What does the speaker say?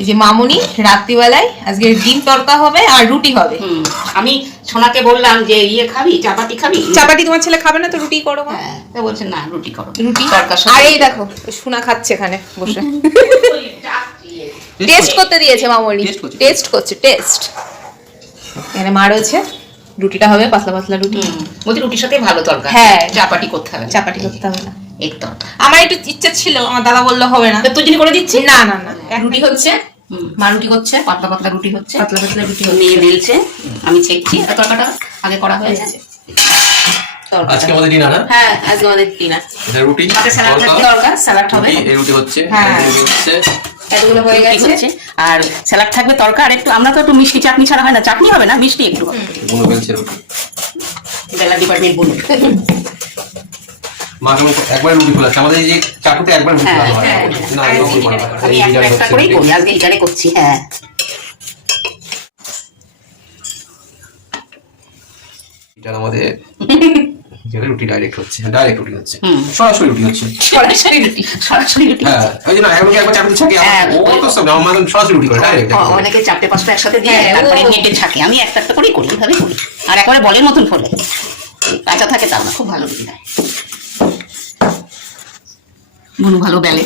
এই যে মামুনি রাত্রিবেলায় আজকে ডিম তড়কা হবে আর রুটি হবে। আমি সোনাকে বললাম যে ইয়ে খাবি, চাপাতি খাবি। চাপাতি তোমার ছেলে খাবে না তো রুটি করো। হ্যাঁ, তো বলছে না রুটি করো, রুটি তড়কার আর এই দেখো সোনা খাচ্ছে এখানে বসে টেস্ট করতে দিয়েছে মামুনি, টেস্ট করছে টেস্ট। এখানে মা রয়েছে, রুটিটা হবে পাতলা পাতলা রুটি। বলছি রুটির সাথে ভালো তড়কা, হ্যাঁ চাপাটি করতে হবে, চাপাটি করতে হবে না। এই তড়কা আমার একটু ইচ্ছা ছিল, আমার দাদা বললো হবে না, তুই জন্য করে দিচ্ছি। না না না রুটি হচ্ছে, মা রুটি করছে, পাতলা পাতলা রুটি হচ্ছে, পাতলা পাতলা রুটি নিয়ে বেলছে, আমি ছেঁকছি। তড়কাটা আগে করা হয়ে গেছে। আজকে আমাদের ডিনার। হ্যাঁ আজকে আমাদের ডিনার, এটা রুটি, সাথে স্যালাড থাকবে, তড়কা স্যালাড হবে। এই রুটি হচ্ছে, হ্যাঁ হচ্ছে এগুলো হয়ে গেছে, আর স্যালাড থাকবে, তড়কা, আর একটু আমরা তো একটু মিষ্টি চাটনি ছাড়া হয় না, চাটনি হবে না, মিষ্টি একটু হবে। বুনো বেলছে রুটি, বেলা ডিপার্টমেন্ট বুনো। মা কেমন একবার রুটি খোলাচ্ছে, আমাদের এই যে চাটুতে একবার রুটি খোলা হয় না, এরকম করা হয়। আমি একটা করেই করি, আজকে এখানে করছি। হ্যাঁ এটা আমাদের যেটা রুটি ডাইরেক্ট হচ্ছে, ডাইরেক্ট রুটি হচ্ছে, সরাসরি রুটি হচ্ছে, সরাসরি রুটি, সরাসরি রুটি। হ্যাঁ ওই যে না এখন একবার চাটুতে ছাকে, ও তো সব আমার সরাসরি রুটি করে ডাইরেক্ট। অনেকে চারটে পাঁচটা একসাথে দিয়ে তারপরে নেটে ছাকে, আমি একটা একটা করেই করি, এইভাবে করি। আর একেবারে বলের মতন ফলে, কাঁচা থাকে তাও না, খুব ভালো রুটি দেয়। বুনু ভালো বেলে।